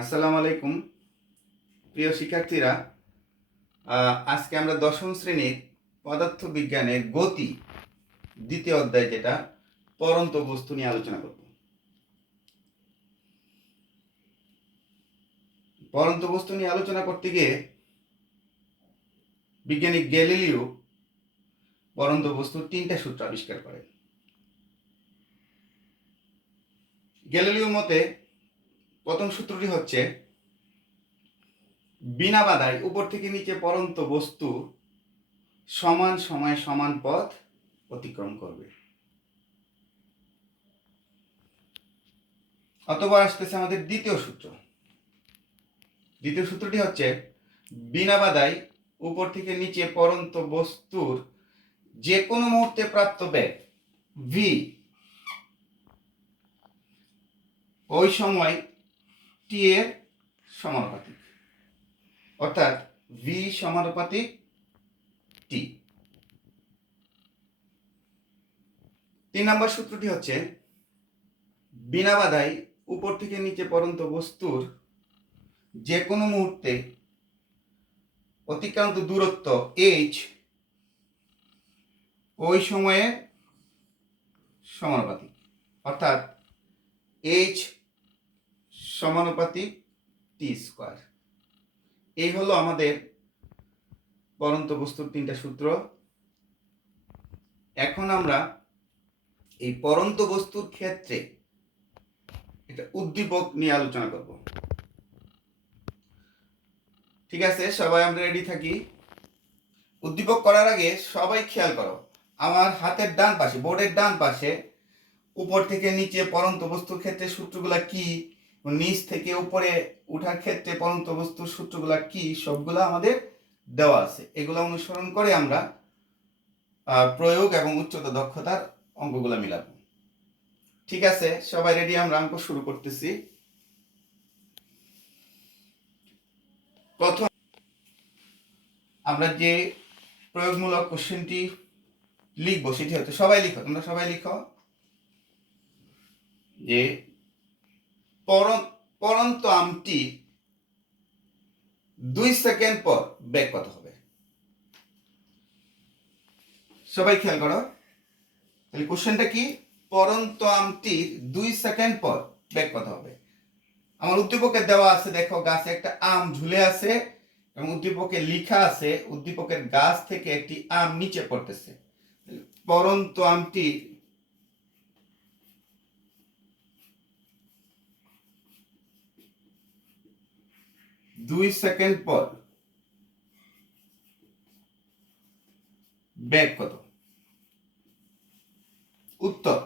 আসসালামু আলাইকুম প্রিয় শিক্ষার্থীরা। আজকে আমরা দশম শ্রেণীর পদার্থবিজ্ঞানের গতি দ্বিতীয় অধ্যায়, যেটা পরন্ত বস্তু নিয়ে আলোচনা করব। পরন্ত বস্তু নিয়ে আলোচনা করতে গিয়ে বিজ্ঞানী গ্যালিলিও পরন্ত বস্তুর 3টা সূত্র আবিষ্কার করেন। গ্যালিলিওর মতে প্রথম সূত্রটি হচ্ছে, বিনা বাধায় উপর থেকে নিচে পরন্ত বস্তু সমান সময়ে সমান পথ অতিক্রম করবে। অতঃপর আসতেছে আমাদের দ্বিতীয় সূত্র। দ্বিতীয় সূত্রটি হচ্ছে, বিনা বাধায় উপর থেকে নিচে পরন্ত বস্তুর যে কোনো মুহূর্তে প্রাপ্ত বেগ ভি ওই সময় টি এর সমানুপাতিক, অর্থাৎ ভি সমানুপাতিক টি। 3 নম্বর সূত্রটি হচ্ছে, বিনা বাধায় উপর থেকে নিচে পরন্ত বস্তুর যে কোনো মুহূর্তে অতিক্রান্ত দূরত্ব এইচ ওই সময়ে সমানুপাতিক, অর্থাৎ এইচ সমানুপাতিক টি স্কোয়ার। এই হলো আমাদের পরন্ত বস্তুর 3টা সূত্র। এখন আমরা এই পরন্ত বস্তুর ক্ষেত্রে একটা উদ্দীপক নিয়ে আলোচনা করব। ঠিক আছে, সবাই আমরা রেডি থাকি। উদ্দীপক করার আগে সবাই খেয়াল করো, আমার হাতের ডান পাশে, বোর্ডের ডান পাশে উপর থেকে নিচে পরন্ত বস্তুর ক্ষেত্রে সূত্রগুলা কি, নিচ থেকে উপরে উঠার ক্ষেত্রে পরন্ত বস্তুর সূত্রগুলা কি, সবগুলা আমাদের দেওয়া আছে। এগুলো অনুসরণ করে আমরা প্রয়োগ এবং উচ্চতা দক্ষতার অঙ্কগুলা মিলাবো। ঠিক আছে, সবাই রেডি? আমরা অঙ্ক শুরু করতেছি। প্রথম আমরা যে প্রয়োগমূলক কোশ্চেনটি লিখবো সেটি হচ্ছে, সবাই লিখো, তোমরা সবাই লিখো যে পরন্ত আমটি 2 সেকেন্ড পর বেগ কত হবে। সবাই খেয়াল করো, তাহলে কোশ্চেনটা কি? পরন্ত আমটির 2 সেকেন্ড পর বেগ কত হবে। আমার উদ্দীপকে দেওয়া আছে, দেখো গাছে একটা আম ঝুলে আছে এবং উদ্দীপকে লেখা আছে উদ্দীপকের গাছ থেকে একটি আম নিচে পড়তেছে। পরন্ত আমটি 2 সেকেন্ড পর বেগ কত? উত্তর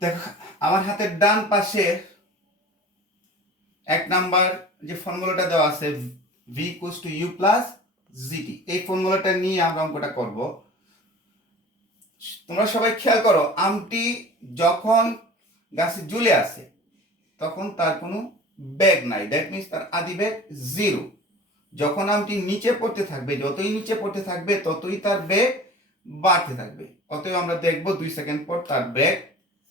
দেখো, আমার হাতের ডান পাশে 1 নাম্বার যে ফর্মুলাটা দেওয়া আছে v equals to u plus gt, এই ফর্মুলাটা নিয়ে আমরা অঙ্কটা করব। তোমরা সবাই খেয়াল করো, আমটি যখন গাছে ঝুলে আছে তখন তার কোনো বেগ নাই, দ্যাট মিন্স তার আদি বেগ 0। যখন আমটি নিচে পড়তে থাকবে, যতই নিচে পড়তে থাকবে ততই তার বেগ বাড়তে থাকবে। অতএব আমরা দেখব 2 সেকেন্ড পর তার বেগ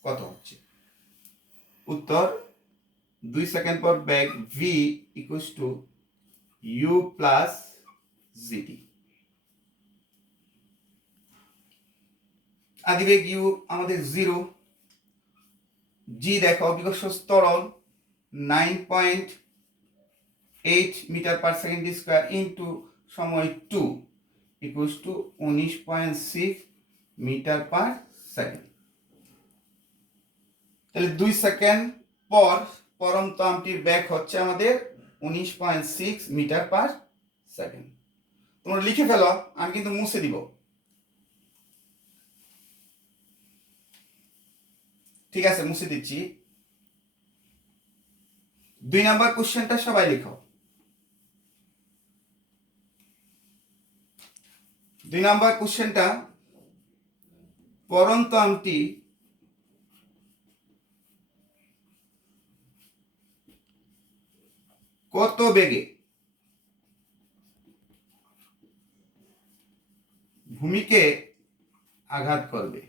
কত হচ্ছে। উত্তর, 2 সেকেন্ড পর বেগ v equals to u plus gt। আদিবেগ u আমাদের 0, g দেখো অভিকর্ষ ত্বরণ 9.8 metre per second square into সময় 2 equals to 19.6 metre per second. তাহলে 2 সেকেন্ড পর পরন্ত আমটির বেগ হচ্ছে আমাদের 19.6 মিটার পার সেকেন্ড। তোমরা লিখে ফেলো, আমি কিন্তু মুছে দিব। ঠিক আছে, মুছে দিচ্ছি। 2 নাম্বার কোশ্চেনটা সবাই লিখো। 2 নাম্বার কোশ্চেনটা, পরন্ত আমটি কত বেগে ভূমিকে আঘাত করবে।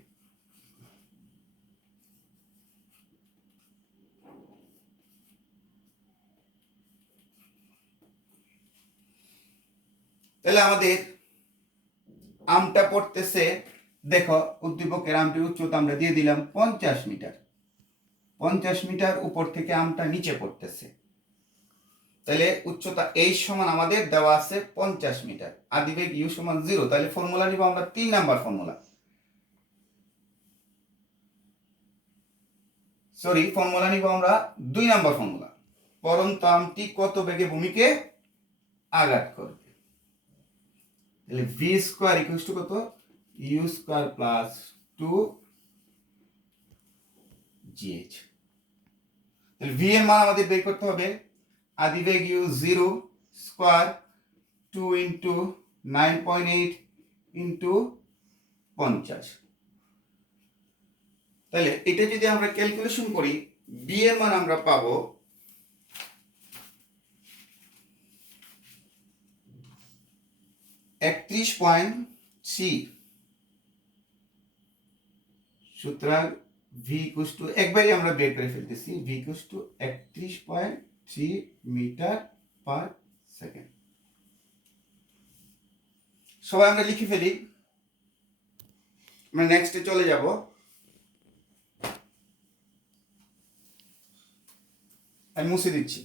তাহলে আমাদের আমটা পড়তেছে, দেখো উদ্দীপকের আমটির উচ্চতা আমরা দিয়ে দিলাম 50 মিটার। 50 মিটার উপর থেকে আমটা নিচে পড়তেছে, তাহলে উচ্চতা এই সমান আমাদের দেওয়া আছে 50 মিটার, আদিবেগ ইউ সমান 0। তাহলে ফর্মুলা নিব আমরা 3 নাম্বার ফর্মুলা, ফর্মুলা নিব আমরা 2 নাম্বার ফর্মুলা। পরন্ত আমটি কত বেগে ভূমিকে আঘাত করবে, তাহলে ভি স্কয়ার ইকুয়াল টু কত, ইউ স্কয়ার প্লাস 2 জিএইচ। তাহলে ভি এর মান আমাদের বের করতে হবে, আদিবেগ ইউ 0 স্কয়ার 2 ইন্টু 9.8 ইন্টু 50। তাহলে এটা যদি আমরা ক্যালকুলেশন করি, বি এর মান আমরা পাবো 31.3। সুতরাং ভি ইকুয়াল টু, একবারই আমরা বের করে ফেলতেছি, v equal to 31.3 metre per second. সবাই আমরা লিখে ফেলি, আমরা নেক্সটে চলে যাব। আমি মুছে দিচ্ছি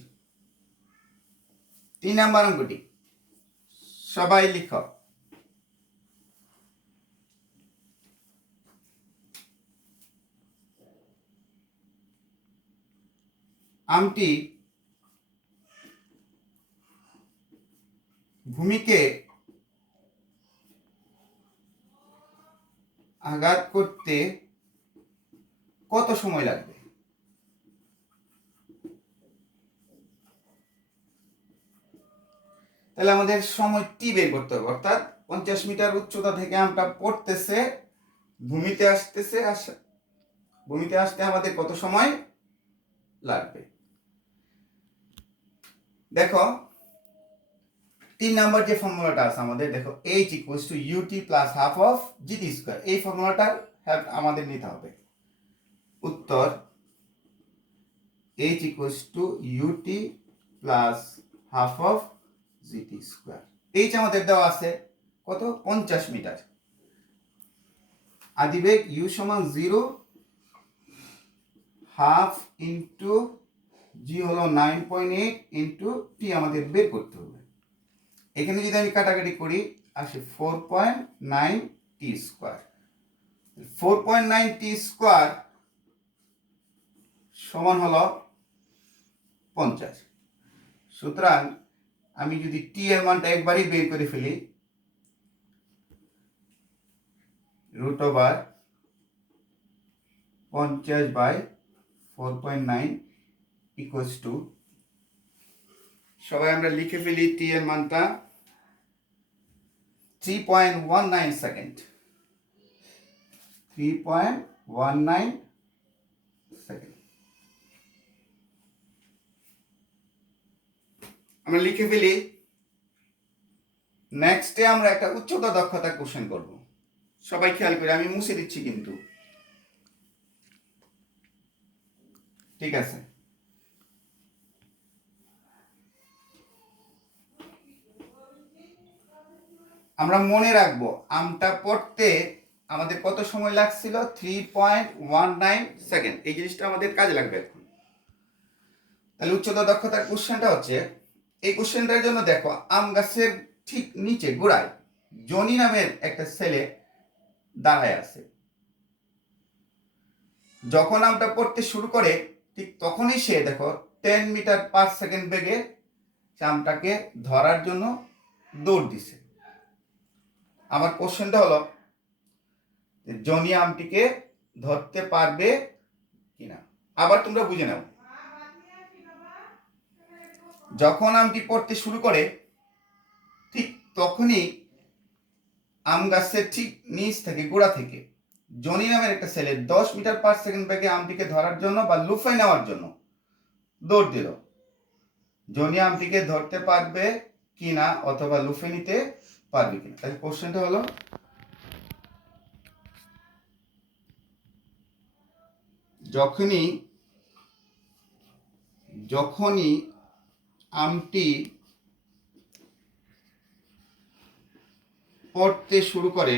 3 নাম্বার অঙ্কটি, সবাই লিখো। আমটি ভূমিকে আঘাত করতে কত সময় লাগবে? তাহলে আমাদের সময় টি বের করতে হবে, অর্থাৎ 50 মিটার উচ্চতা থেকে আমটা পড়তেছে, ভূমিতে আসতে আমাদের কত সময় লাগবে। দেখো 3 নাম্বার যে ফর্মুলাটা আছে আমাদের, দেখো h equals to u t plus half of g t square, এই ফর্মুলাটার হেল্প আমাদের নিতে হবে। উত্তর h equals to u t plus half of g t square. h আমাদের দেওয়া আছে কত, 50 মিটার। আদিবেগ u সমান 0, হাফ ইন্টু জি হলো 9.8 ইন্টু টি আমাদের বের করতে হবে। এখানে যদি আমি কাটাকাটি করি আসে 4.9 টি স্কয়ার। 4.9 টি স্কয়ার সমান হলো 50। সুতরাং আমি যদি টি এর মানটা একবারই বের করে ফেলি, রুট ওভার 50/4.9 ইকুয়ালস টু, সবাই আমরা লিখে ফেলি টি এর মানটা 3.19 সেকেন্ড। 3.19 সেকেন্ড আমরা লিখে ফেলি। নেক্সটে আমরা একটা উচ্চতা দক্ষতা কোশ্চেন করব, সবাই খেয়াল করে, আমি মুছে দিচ্ছি কিন্তু, ঠিক আছে। আমরা মনে রাখবো আমটা পড়তে আমাদের কত সময় লাগছিল, 3.19 সেকেন্ড। এই জিনিসটা আমাদের কাজে লাগবে এখন। তাহলে উচ্চতা দক্ষতার কোশ্চেনটা হচ্ছে, এই কোশ্চেনটার জন্য দেখো আম গাছের ঠিক নিচে গোড়ায় জনি নামের একটা ছেলে দাঁড়ায় আছে। যখন আমটা পড়তে শুরু করে ঠিক তখনই সে দেখো 10 মিটার পার সেকেন্ড বেগে আমটাকে ধরার জন্য দৌড় দিছে। আমার কোশ্চেনটা হলো, জনি আমটিকে ধরতে পারবে কিনা। আবার তোমরা বুঝে নাও, যখন আমটি পড়তে শুরু করে ঠিক তখনই আম গাছের ঠিক নিচ থেকে, গোড়া থেকে জনি নামের একটা ছেলে 10 মিটার পার সেকেন্ড বেগে আমটিকে ধরার জন্য বা লুফে নেওয়ার জন্য দৌড় দিল। জনি আমটিকে ধরতে পারবে কিনা অথবা লুফে নিতে পারবে কিনা। তাহলে কোশ্চেনটা হলো, যখনই আমটি পড়তে শুরু করে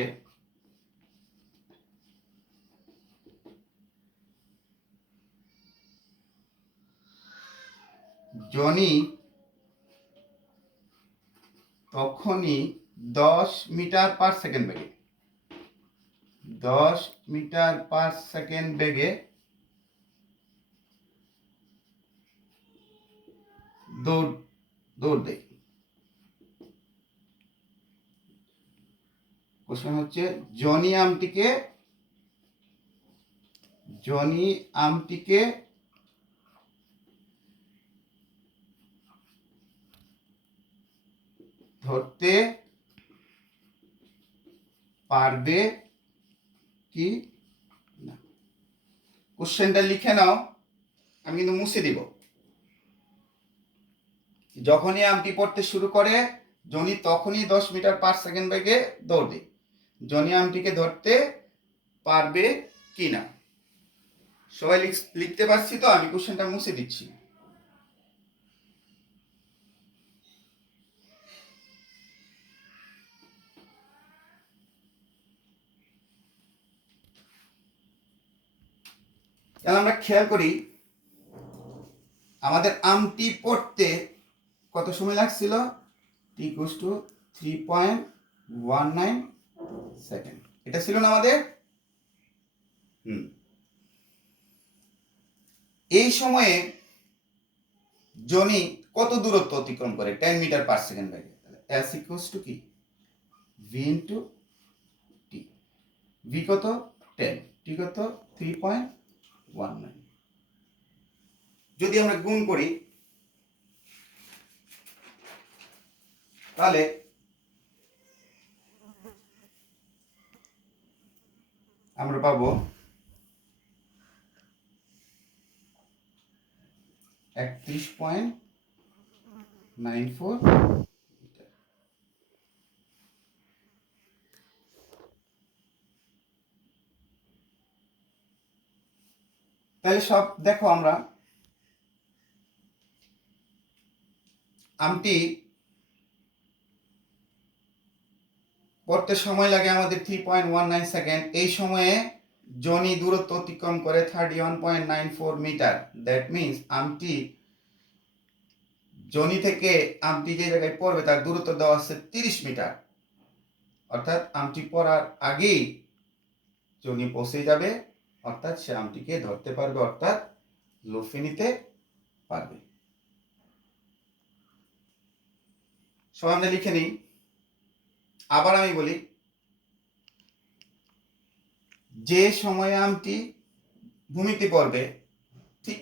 জনি তখনই 10 মিটার/সেকেন্ড বেগে 10 মিটার/সেকেন্ড বেগে দৌড় দেয়। কোশ্চেন হচ্ছে জনি আমটিকে ধরতে পারবে কি না। কোশ্চেনটা লিখে নাও, আমি কিন্তু মুছে দিব। যখনই আমটি পড়তে শুরু করে জনি তখনই 10 মিটার/সেকেন্ড বেগে দৌড় দেয়। জনি আমটিকে ধরতে পারবে কি না। সবাই লিখতে পারছি তো? আমি কোশ্চেনটা মুছে দিচ্ছি। আমরা খেয়াল করি আমাদের আমটি পড়তে কত সময় লাগছিল? t=3.19 second. এটা ছিল না আমাদের? এই সময়ে জনি কত দূরত্ব অতিক্রম করে? 10 মিটার/সেকেন্ড বেগে। s কি v * t। v কত? 10, t কত? 3.19। যদি আমরা গুণ করি তাহলে আমরা পাবো 31.94 মিটার। তাহলে সব দেখো, আমরা আমটি পড়তে সময় লাগে আমাদের 3.19 সেকেন্ড। এই সময়ে জনি দূরত্ব অতিক্রম করে 31.94 মিটার। দ্যাট মিন্স আমটি জনি থেকে আমটি যে জায়গায় পড়বে তার দূরত্ব দেওয়া আছে 30 মিটার। অর্থাৎ আমটি পড়ার আগেই জনি পৌঁছে যাবে, অর্থাৎ সে আমটিকে ধরতে পারবে, অর্থাৎ লুফে নিতে পারবে। সবাই আমরা লিখে নিই। আবার আমি বলি, যে সময়ে আমটি ভূমিতে পড়বে ঠিক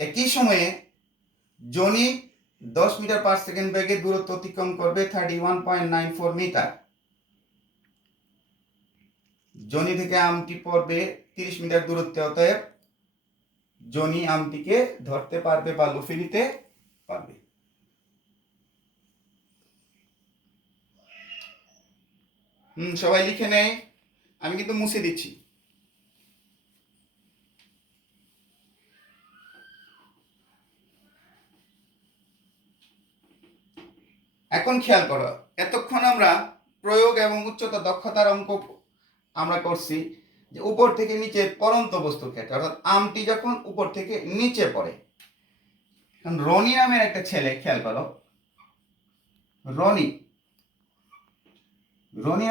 একই সময়ে জনি 10 মিটার/সেকেন্ড বেগে দূরত্ব অতিক্রম করবে 31.94 মিটার। জনি থেকে আমটি পড়বে 30 মিটার দূরত্বে। অতএব জনি আমটিকে ধরতে পারবে বা লুফে নিতে পারবে। সবাই লিখে নেয়, আমি কিন্তু মুছে দিচ্ছি। এখন খেয়াল করো, এতক্ষণ আমরা প্রয়োগ এবং উচ্চতা দক্ষতার অঙ্ক আমরা করছি যে উপর থেকে নিচে পড়ন্ত বস্তুর ক্ষেত্রে, অর্থাৎ আমটি যখন উপর থেকে নিচে পড়ে। রনি নামের একটা ছেলে, খেয়াল করো, রনি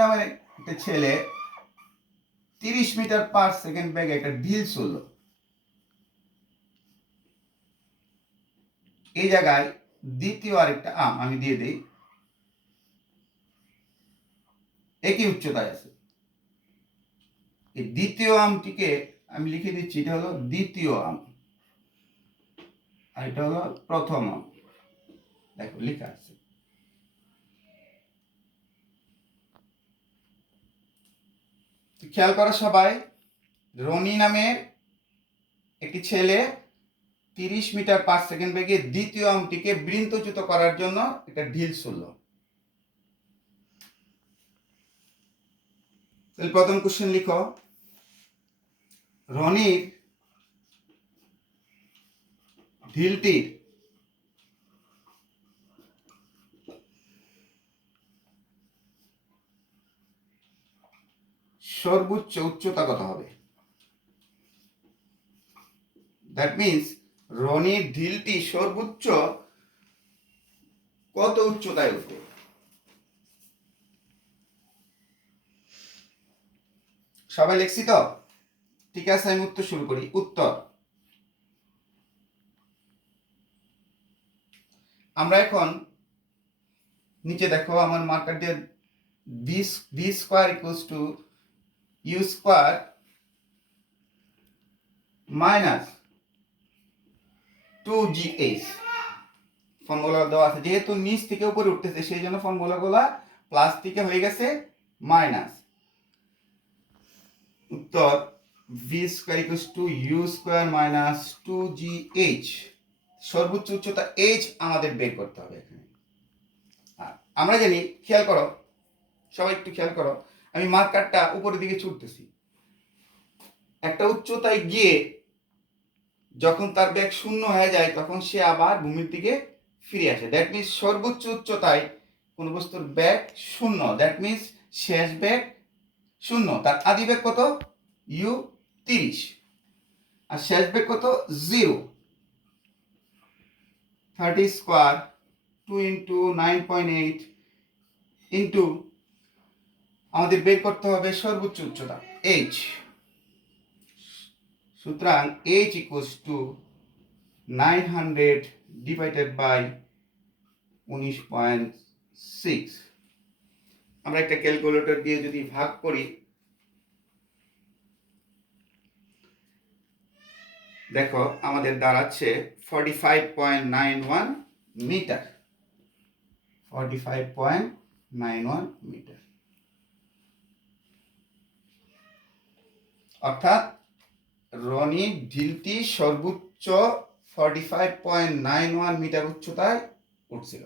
নামের একটা ছেলে 30 মিটার/সেকেন্ড বেগে একটা ঢিল ছুড়ল। এই জায়গায় দ্বিতীয় আরেকটা আম আমি দিয়ে দিই, একই উচ্চতায় আছে। এই দ্বিতীয় আমটিকে আমি লিখে দিচ্ছি, এটা হলো দ্বিতীয় আম আর এটা হলো প্রথম আম। দেখো লেখা আছে। খেয়াল করো সবাই, রনি নামের একটি ছেলে 30 মিটার/সেকেন্ড বেগে দ্বিতীয় আমটিকে বৃন্তচ্যুত করার জন্য একটা ঢিল ছুড়ল। প্রথম কোশ্চেন লিখো, রনির ঢিলটির সর্বোচ্চ উচ্চতা কত হবে? দ্যাট মিন্স রনির ঢিলটি সর্বোচ্চ কত উচ্চতায় উঠবে? সবাই লিখছি তো? ঠিক আছে, আমি উত্তর শুরু করি। উত্তর, আমরা এখন নিচে দেখো আমার মার্কার দিয়ে v square equals to u square minus 2gh formula দেওয়া আছে। যেহেতু নিচ থেকে উপরে উঠতেছে সেই জন্য ফর্মুলাগুলো প্লাস থেকে হয়ে গেছে মাইনাস। উত্তর v square equals to u square minus 2gh। সর্বোচ্চ উচ্চতা h আমাদের বের করতে হবে এখানে। আমরা জানি, খেয়াল করো, সবাই একটু খেয়াল করো, আমি মার্কারটা উপরের দিকে ছুটতেছি। একটা উচ্চতায় গিয়ে যখন তার বেগ শূন্য হয়ে যায় তখন সে আবার ভূমির দিকে ফিরে আসে। দ্যাট মিন্স সর্বোচ্চ উচ্চতায় কোন বস্তুর বেগ শূন্য, দ্যাট মিন্স শেষ বেগ শূন্য। তার আদি বেগ কত? ইউ 30, আর শেষ বেগ কত? 0। 30 স্কোয়ার 2 ইন্টু 9.8 ইন্টু আমাদের বের করতে হবে সর্বোচ্চ উচ্চতা h। সুতরাং h equals to 900 divided by 19.6। আমরা একটা ক্যালকুলেটর দিয়ে যদি ভাগ করি, দেখো আমাদের দাঁড়াচ্ছে 45.91 মিটার। 45.91 মিটার, অর্থাৎ রনি ঢিলটি সর্বোচ্চ 45.91 মিটার উচ্চতায় উঠছিল।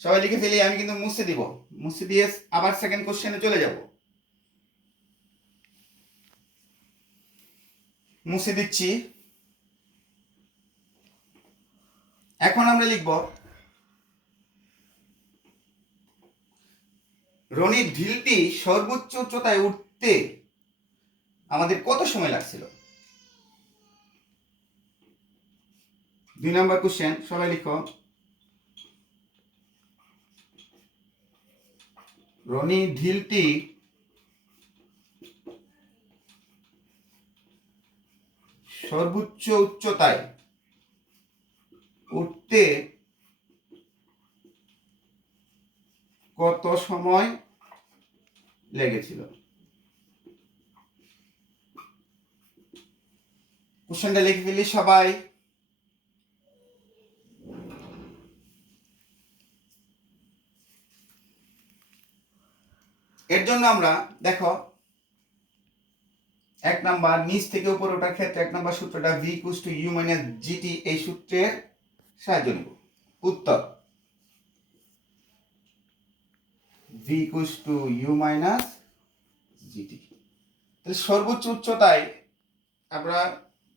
সবাই লিখে ফেলি, আমি কিন্তু মুছে দিব। মুছে দিয়ে আবার সেকেন্ড কোশ্চেনে চলে যাব। মুছে দিচ্ছি। এখন আমরা লিখব রনির ঢিলটি সর্বোচ্চ উচ্চতায় উঠতে আমাদের কত সময় লাগছিল? 2 নম্বর কোশ্চেন, সবাই লিখো। রনি ঢিলটি সর্বোচ্চ উচ্চতায় উঠতে কত সময় লেগেছিল? কোশ্চেনটা লিখে ফেলি সবাই। এর জন্য আমরা দেখো, 1 নাম্বার নিচ থেকে উপরে ওঠার ক্ষেত্রে 1 নাম্বার সূত্রটা v equals to u minus gt, এই সূত্রের সাহায্য নেব। উত্তর v equals to u minus gt। তাহলে সর্বোচ্চ উচ্চতায়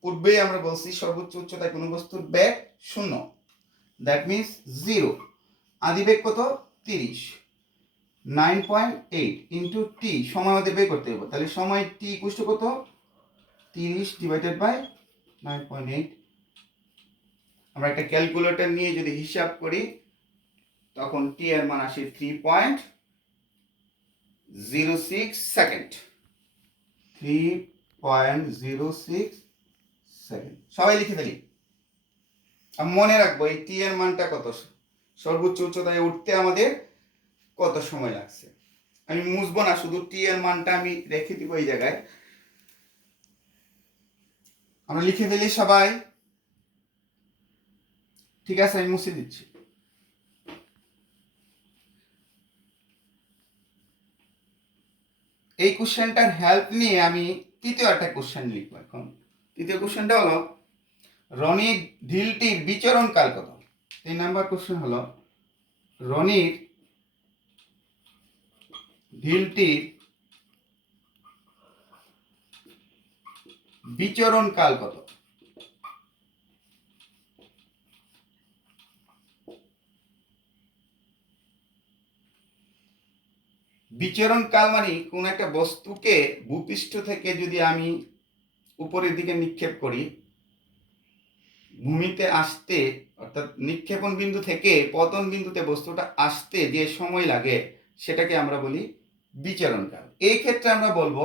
পূর্বেই আমরা বলছি সর্বোচ্চ উচ্চতায় কোনো বস্তুর বেগ শূন্য, দ্যাট মিন্স 0। আদি বেগ কত? 30। 9.8 ইন্টু টি, সময় আমাদের বের করতে হবে। তাহলে সময় টি ইকুয়ালস টু কত? 30 ডিভাইডেড বাই 9.8। আমরা একটা ক্যালকুলেটর নিয়ে যদি হিসাব করি তখন টি এর মান আসে 3.06 সেকেন্ড। 3.06 সেকেন্ড। সবাই লিখে ফেলি। মনে রাখবো এই টি এর মানটা কত, সর্বোচ্চ উচ্চতায় উঠতে আমাদের কত সময় লাগছে। আমি মুছবো না, শুধু টি এর মানটা আমি রেখে দিব এই জায়গায়। আমরা লিখে ফেলি সবাই। ঠিক আছে, আমি মুছে দিচ্ছি। এই কোশ্চেনটার হেল্প নিয়ে আমি তৃতীয় একটা কোশ্চেন লিখবো এখন। তৃতীয় কোশ্চেনটা হলো রনির ঢিলটির বিচরণ কাল কত? 3 নাম্বার কোশ্চেন হলো রনির ঢিলটির বিচরণ কাল কত? বিচরণকাল মানে কোন একটা বস্তুকে ভূপৃষ্ঠ থেকে যদি আমি উপরের দিকে নিক্ষেপ করি, ভূমিতে আসতে অর্থাৎ নিক্ষেপণ বিন্দু থেকে পতন বিন্দুতে বস্তুটা আসতে যে সময় লাগে সেটাকে আমরা বলি বিচরণকাল। এই ক্ষেত্রে আমরা বলবো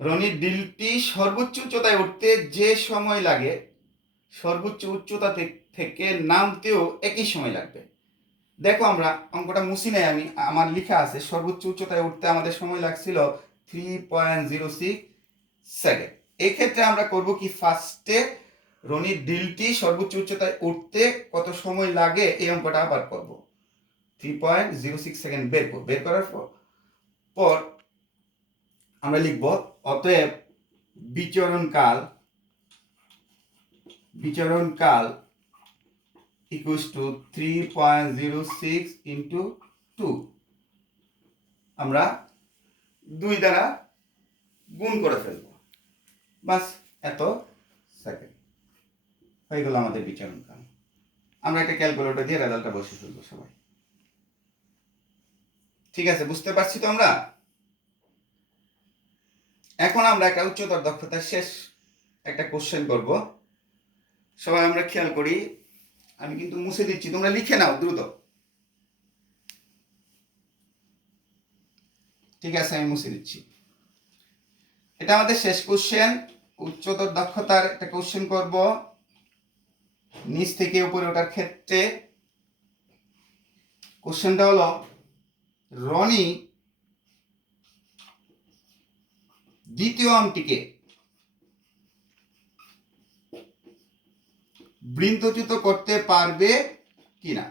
রনির ডিলটি সর্বোচ্চ উচ্চতায় উঠতে যে সময় লাগে সর্বোচ্চ উচ্চতা থেকে নামতেও একই সময় লাগবে। দেখো আমরা অঙ্কটা মুছি নাই, আমি আমার লেখা আছে সর্বোচ্চ উচ্চতায় উঠতে আমাদের সময় লাগছিল 3.06 সেকেন্ড। এই ক্ষেত্রে আমরা করব কি, ফার্স্টে রনির ডিলটি সর্বোচ্চ উচ্চতায় উঠতে কত সময় লাগে এই অঙ্কটা আবার করব। 3.06 সেকেন্ড বের করার পর আমরা লিখব অতএব বিচরণকাল equals to 3.06 into 2, আমরা 2 দ্বারা গুণ করে ফেলব, বাস এত সেকেন্ড হয়ে গেল আমাদের বিচরণকাল। আমরা একটা ক্যালকুলেটর দিয়ে রেজাল্টটা বসে ফেলবো সবাই। ঠিক আছে, বুঝতে পারছি তো আমরা। এখন আমরা একটা উচ্চতর দক্ষতার শেষ একটা কোশ্চেন করব। সবাই আমরা খেয়াল করি, আমি কিন্তু মুছে দিচ্ছি, তোমরা লিখে নাও দ্রুত। ঠিক আছে, আমি মুছে দিচ্ছি। এটা আমাদের শেষ কোশ্চেন, উচ্চতর দক্ষতার একটা কোশ্চেন করব নিচ থেকে উপরে ওঠার ক্ষেত্রে। কোশ্চেনটা হলো রনি দ্বিতীয় আর্মটিকে বৃন্তচ্যুত করতে পারবে কিনা,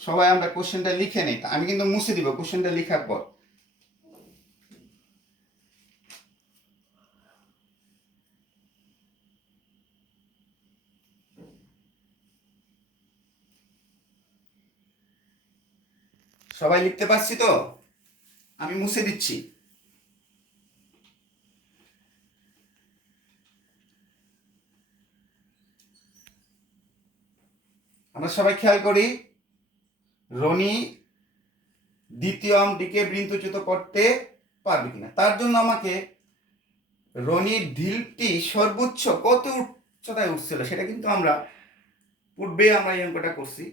সবাই আমরা কোশ্চেনটা লিখে নেই, আমি কিন্তু মুছে দিব কোশ্চেনটা লেখার পর। সবাই লিখতে পারছি তো, আমি মুছে দিচ্ছি। আমরা সবাই খেয়াল করি, রনি দ্বিতীয় আর্মটিকে বৃন্তচ্যুত করতে পারবে কিনা। তার জন্য আমাকে রনির ঢিলটি সর্বোচ্চ কত উচ্চতায় উঠছিল সেটা কিন্তু আমরা পূর্বে আমরা এই অঙ্কটা করছি।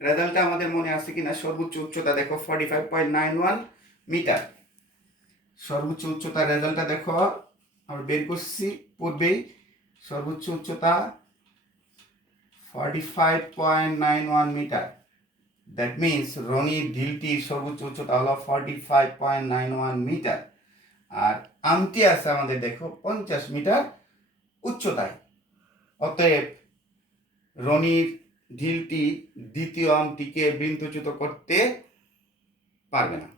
রেজাল্টটা আমাদের মনে আছে কিনা, সর্বোচ্চ উচ্চতা দেখো 45.91 মিটার। সর্বোচ্চ উচ্চতার রেজাল্টটা দেখো আমরা বের করছি পূর্বেই, সর্বোচ্চ উচ্চতা 45.91 মিটার। দ্যাট মিনস রনির ঢিলটির সর্বোচ্চ উচ্চতা হলো 45.91 মিটার। আর আর্মটি আছে আমাদের দেখো 50 মিটার উচ্চতায়। অতএব রনির ঢিলটি দ্বিতীয় আর্মটিকে বৃন্তচ্যুত করতে পারবে না।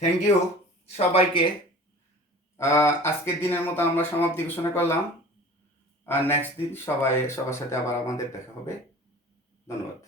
থ্যাংক ইউ সবাইকে। আজকের দিনের মতো আমরা সমাপ্তি ঘোষণা করলাম। আর নেক্সট দিন সবার সাথে আবার আমাদের দেখা হবে। ধন্যবাদ।